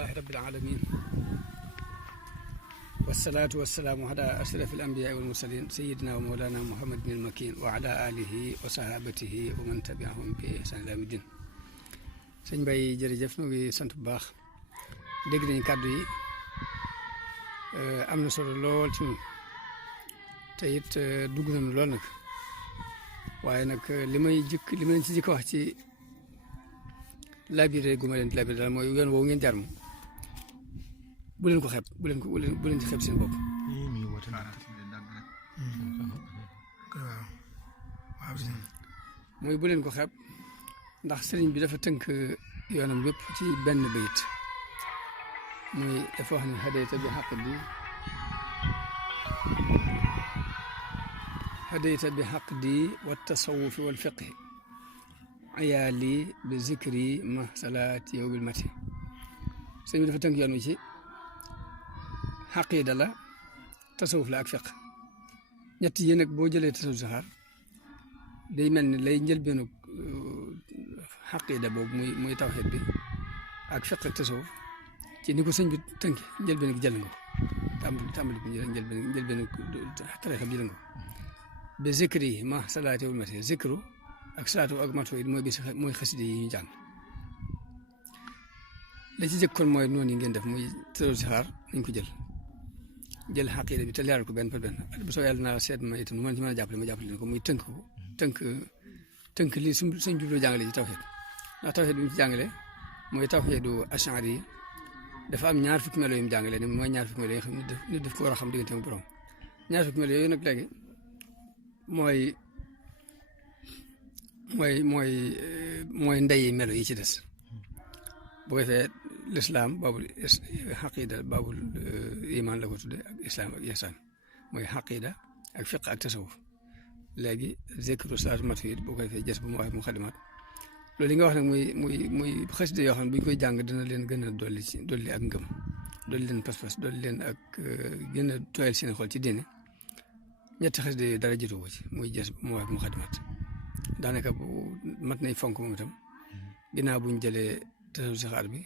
alhamdulillahi rabbil alamin wassalatu wassalamu ala ashraf al anbiya wal mursalin sayyidina wa mawlana muhammadin al makin wa ala alihi wa sahabatihi wa man tabi'ahum bi ihsan ila yawmiddin. Sëñ Mbaye jërëjëf nu ngi sant bu baax dégg nañ kàddu yi am na solo lool ci ñun te it dugg nañu lool nag waaye nag li ma leen ci jëkk wax ci labiré gu ma leen labiré daal mooy yoon woowu ngeen jaar moom bu leen ko xeeb bu leen ci xeeb seen bopp. mooy bu leen ko xeeb ndax sëriñ bi dafa tënk yoonam yëpp ci benn bayit muy dafa wax ne hadayta bi xaqdi wa tasawufi wal fiqhi ayaali bi zikri ma salaati yow bil mati. sëriñ bi dafa tënk yoon wi ci xaqiida la tasawuf la ak fiq ñett yi nag boo jëlee tasawuf saxaar day mel ni lay njëlbeenu xaqiida boobu muy tawxiid bi ak fiq ak tasawuf ci ni ko sëñ bi tënki njëlbeenu gi jël nga ko tàmbali bi njëlbeenu tarixa bi jël nga ko ba zikri ma salaati wal mati zikru ak salaatu ak matu it mooy xasida yi ñu jàng la ci jëkkoon mooy noonu yi ngeen def muy tasawuf saxaar nañ ko jël xaqiida bi te leeral ko benn par benn bu soo yàlla naa seet ma itam nu ma ci mën a jàppale ma jàppale leen ko muy tënk lii suñ jubloo jàngale ci tawxiid ndax tawxiid bi mu ci jàngale mooy tawxiidu ashari yi dafa am ñaar fukki melo yu mu jàngale ni mooy ñaar fukki melo yi nga xam ne nit daf ko war a xam diggante ak borom ñaar fukki melo yooyu nag léegi mooy ndeyi melo yi ci des bu ko defee lislaam baabul xaqida baabul iman la ko tudde ak islam ak ihsaan mooy xaqida ak fiq ak tasawuf léegi zikru salaatu matfiid boo ko defee jës bu mu waxee mu xadimaat loolu yi nga wax nag muy xasida yoo xam ne bu ñu koy jàng dina leen gën a dolli ak ngëm dolli leen pas-pas dolli leen ak gën a tooyal seen xol ci diine ñetti xasida yooyu dara jiitu ko ci muy jës bu mu waxee mu xadimaat daanaka bu mat nay fonk moom itam ginnaaw bu ñu jëlee tasawuf saxaar bi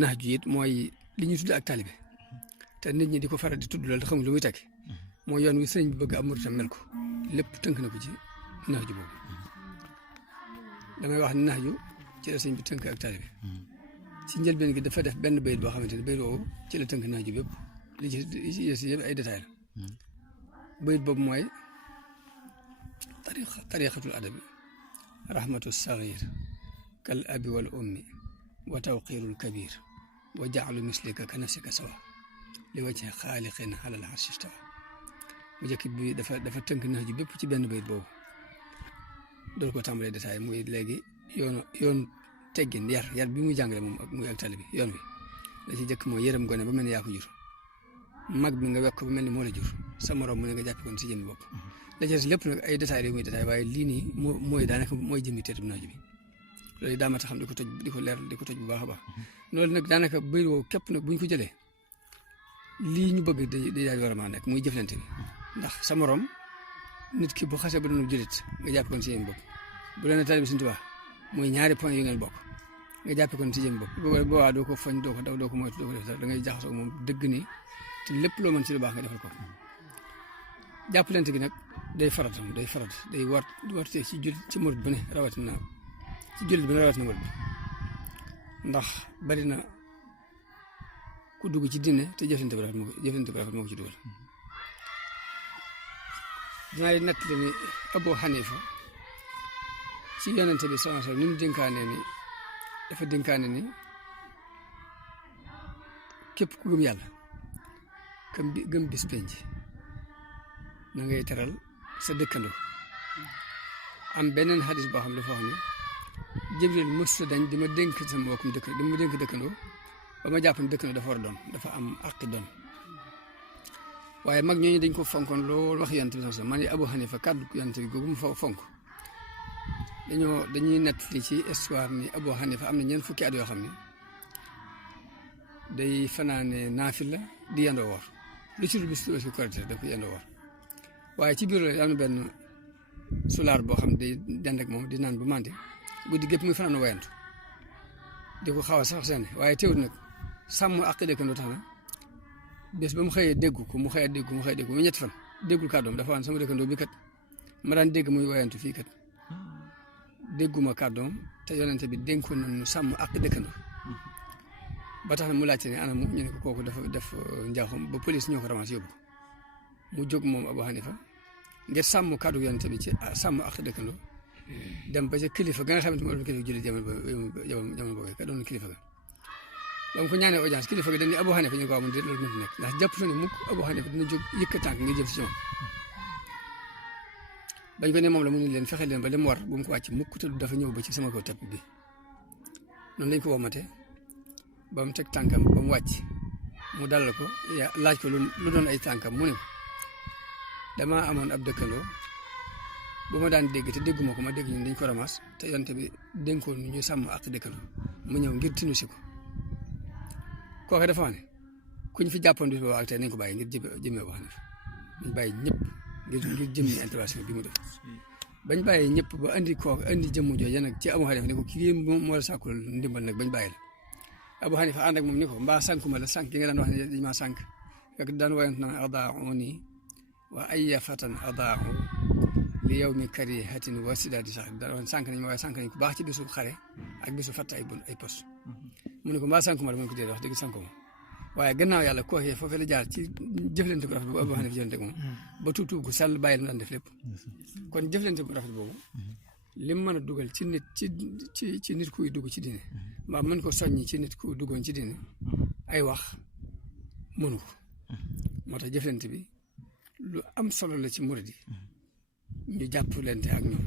nax ju it mooy li ñuy tudd ak taalibe te nit ñi di ko faral di tudd loolu te xamul lu muy tekki mooy yoon wi sëriñ bi bëgg am muritam mel ko lépp tënk na ko ci nax ju boobu damay wax ni nax ju ci la sëriñ bi tënk ak taalibe ci njëlbeen gi dafa def benn bayit boo xamante ne bayit boobu ci la tënk nax ju bépp li ci yëpp ay détails la bayit boobu mooy tariqatul adabi rahmatu sagir kal abi wal ummi wa tawqirul kabir wa jaalu mislika ka nafsika sawa li wajhi xaaliqin alal arshi stawa bu njëkk bi dafa tënk nax ju bépp ci benn bayit boobu dool ko tàmbalee détail muy léegi yoon teggin yar bi muy jàngale moom muy ak tali bi yoon wi la ci jëkk mooy yërëm gone ba mel ni yaa ko jur mag bi nga wekk ko ba mel ni moo la jur sa morom mu ne nga jàppe kon si jëmmi bopp la ci des lépp nag ay détails muy détail waaye lii nii mooy daanaka mooy jëmmi teetu nax ju bi loolu daa mat a xam di ko toj di ko leer di ko toj bu baax a baax loolu nag daanaka bëri woo képp nag bu ñu ko jëlee lii ñu bëgg di daal war a mën a nekk muy jëflante bi ndax sa morom nit ki bu xasee ba doon jullit nga jàpp kon si yéen bopp bu leen taalibe Sëriñ Tuubaa muy ñaari point yu ngeen bokk nga jàppe kon si yéen bopp boobaa doo ko foñ doo ko daw doo ko moytu doo ko def dara da ngay jaxasoo moom dëgg ni te lépp loo mën ci lu baax nga defal ko jàppalante gi nag day faratam day war ci murit bu ne rawatina ci jullit bi na rawat na murit bi ndax bari na ku dugg ci diine te jëflante bu rafet moo ko ci dugal dinaa nett li ni Abu Hanifa ci yonente bi sallallahu alayhi wasallam ni mu dénkaane ni dafa dénkaane ni képp ku gëm yàlla gëm bis penc na ngay teral sa dëkkandoo am beneen xadis boo xam ne dafa wax ni Jibril mos dañ di ma dénk sama mbokkum dëkkandoo ba ma jàpp ne dëkkandoo dafa war a doon dafa am àqi doon waaye mag ñooñu dañ ko fonkoon loolu wax yonent bi sax man Abu Hanifa kàddu yonent bi googu mu fonk dañuy nettali ci histoire ni Abu Hanifa am na ñeent fukki at yoo xam ne day fanaane naafila di yendoo woor lu ci dul bis korite daf ko yendoo woor waaye ci biir la am na benn sulaar boo xam ne day dend ak moom di naan bu màndi guddi gépp muy fanaan wayantu di ko xaw a sax seen waaye teewul nag sàmm ak dëkkandoo tax na bés ba mu xëyee dégg ko mu xëyee dégg ko mu ñetti fan déggul kàddoom dafa waan sama dëkkandoo bi kat ma daan dégg muy woyantu fii kat dégguma kàddoom te yonente bi dénkoon nañu sàmm ak dëkkandoo ba tax na mu laajte ne ana mu ñu ne ko kooku dafa def njaaxum ba police ñoo ko ramas yóbbu mu jóg moom Abu Hanifa ngir sàmm kàddu yonente bi ci sàmm ak dëkkandoo dem ba ca kilifa ga nga xamante moo doon kilifa julli jamono boobu ka doon kilifa ga ba mu ko ñaanee audience kilifa ga dañ ne Abu Hanifa ñu ko amoon loolu mënut nekk ndax jàpp na ne mukk Abu Hanifa dina jóg yëkka tànk ngir jëm si ñoom bañ ko ne moom la mu ne leen fexe leen ba dem war bu mu ko wàcc mukk te dafa ñëw ba ci sama kaw tepp bi noonu lañ ko womate ba mu teg tànkam ba mu wàcc mu dalal ko laaj ko lu doon ay tànkam mu ne ko damaa amoon ab dëkkandoo bu ma daan dégg te dégguma ko ma dégg ñun dañ ko ramas te yonte bi dénkoon ñu sàmm ak dëkkandoo mu ñëw ngir tinu si ko kooke dafa wax ne kuñ fi jàppoon bis boobu ak tey nañ ko bàyyi ngir jëmee wax ne ñu bàyyi ñëpp ngir jëmmi intervention bi mu def bañ bàyyi ñëpp ba andi kooku andi jëmmu jooju nag ci Abu Hanifa ne ko kii moo la sàkkul ndimbal nag bañ bàyyi la Abu Hanifa ànd ak moom ni ko mbaa sànkuma la sànk yi nga daan wax ne dañ maa sànk fekk daan woyant na adaa'uni wa ayya fatan adaa'u li yawmi karihatin wa sidaadi sax daan wax sànk nañ ma waaye sànk nañ ko baax ci bisu xare ak bisu fatt ay pos mu ne ko mbaa sànkuma la mu ne ko déedéet wax dëgg sànkuma waaye gannaaw yàlla kookee foofee la jaar ci jëflante bu rafet bu Abu Hanifa jëflante moom ba tuub ko sàll bàyyi la daan def lépp kon jëflante bu rafet boobu lim mën a dugal ci nit ci nit kuy dugg ci diine mbaa mën ko soññi ci nit ku duggoon ci diine ay wax mënu ko moo tax jëflante bi lu am solo la ci murid yi ñu jàppalante ak ñoom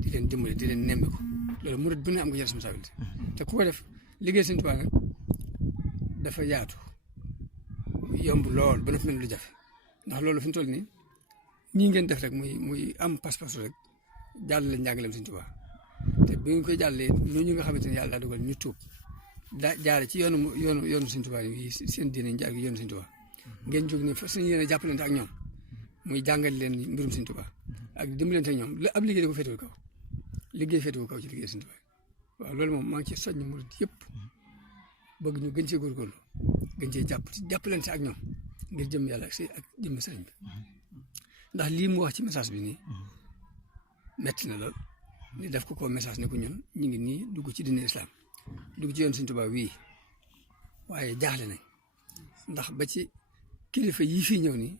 di leen dimbali di leen nemmeeku loolu murid bu ne am ko ci responsabilité te ku ko def liggéey Sëñ Tuubaa nag dafa yaatu yomb lool ba noppi mel lu jafe ndax loolu fi mu toll nii ñii ngeen def rek muy am pas-pas rek jàllale njàngaleem Sëñ Tuubaa te bi ñu koy jàllee ñooñu nga xamante ne yàlla daa dogal ñu tuub jaare ci yoonu Sëñ Tuubaa yi seen diine ñu jaar yoonu Sëñ Tuubaa ngeen jóg ne fas yéene jàppalante ak ñoom muy jàngal leen mbirum Sëñ Tuubaa ak dimbalante ak ñoom ab liggéey da ko féetewul kaw liggéey féetewul kaw ci liggéey Sëñ Tuubaa waaw loolu moom maa ngi ci soññ murid yëpp bëgg ñu gën cee góorgóorlu gën cee jàppalante ak ñoom ngir jëm yàlla ak jëm sëriñ bi ndax lii mu wax ci message bi nii metti na lool ni def ko message ne ko ñun ñu ngi nii dugg ci diine islam dugg ci yoon Sëñ Tuubaa wii waaye jaaxle nañ ndax ba ci kilifa yii fii ñëw nii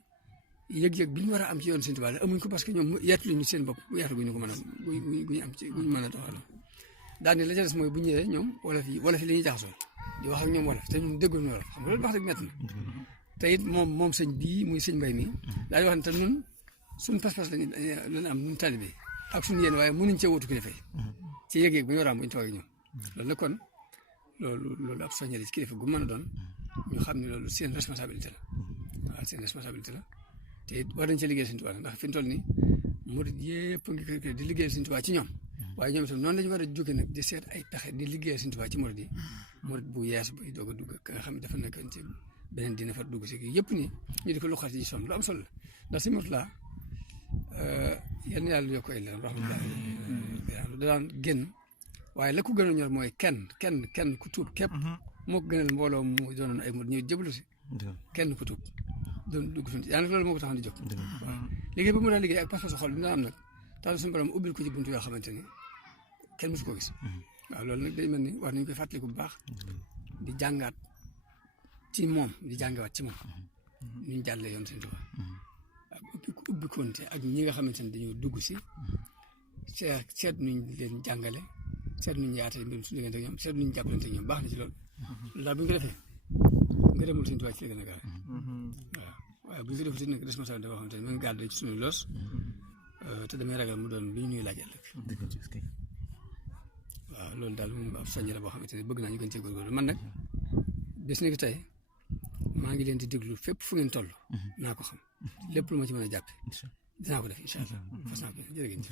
yëg-yëg bi ñu war a am ci yoon Sëñ Tuubaa la amuñ ko parce que ñoom yaatu ñu seen bopp yaatu gu ñu ko mën a guñu am ci guñu mën a doxal daane la ca des mooy bu ñëwee ñoom wolof yi li ñuy jaxasoo di wax ak ñoom wolof te ñun déggul ñu wolof xam nga loolu wax dëgg métti na te it moom sëñ bii muy sëñ Mbay mi daal di wax ne te ñun suñ pas-pas lañu am ñun talibé ak suñu yéen waaye mënuñ cee wutu kilifa yi ci yëg-yëg bu ñu war a am bu ñu toog ak ñoom loolu nag kon loolu ab soññe ci kilifa gu mën a doon ñu xam ne loolu seen responsabilité la waaw seen responsabilité la te it war nañ ci liggéey Sëñ Tuubaa ndax fi ñu toll nii murid yëpp ngi kër di liggéey Sëñ Tuubaa ci ñoom waaye ñoom itam noonu la ñu war a jóge nag di seet ay pexe di liggéey Sëñ Tuubaa ci murid yi murid bu yees buy doog a dugg ka nga xam ne dafa nekkoon ci beneen dina fa dugg si yëpp nii ñu di ko lu xar ci sonn lu am solo la ndax si mot laa yal na yàlla yokk ay leeram rahmatullah da daan génn waaye la ko gën a ñor mooy kenn ku tuub képp moo ko gënal mbooloo mu doonoon ay murid ñu jëblu si kenn ku tuub doon dugg fi yaa nag loolu moo ko taxoon di jóg waaw liggéey ba mu daan liggéey ak pas-pasu xol bi mu daan am nag tax suñu borom ubbil ko ci buntu yoo xamante ni kenn mësu ko gis waaw loolu nag day mel ni war nañu koy fàttaliku bu baax di jàngaat ci moom di jàngawaat ci moom ñu ñu jàllee yoon Sëñ Tuubaa ak ubbi konte ak ñi nga xamante ni dañoo dugg si seet nuñ leen jàngale seet nuñ yaatale mbirum suñu diggante ak ñoom seet nuñ jàppalante ak ñoom baax na ci loolu daal bu ñu ko defee ngërëmul Sëñ Tuubaa ci la gën a gaaw waaw waaye bu ñu ko defee nag responsabilité boo xamante ni mu ngi gàddu ci suñu loos te damay ragal mu doon lu ñuy laajal rek waaw loolu daal moom ab soññ la boo xamante ne bëgg naa ñu gën cee góorgóorlu man nag bés ni ko tey maa ngi leen di déglu fépp fu ngeen toll naa ko xam lépp lu ma ci mën a jàppe dinaa ko def incha allah fas naa ko jërëjëf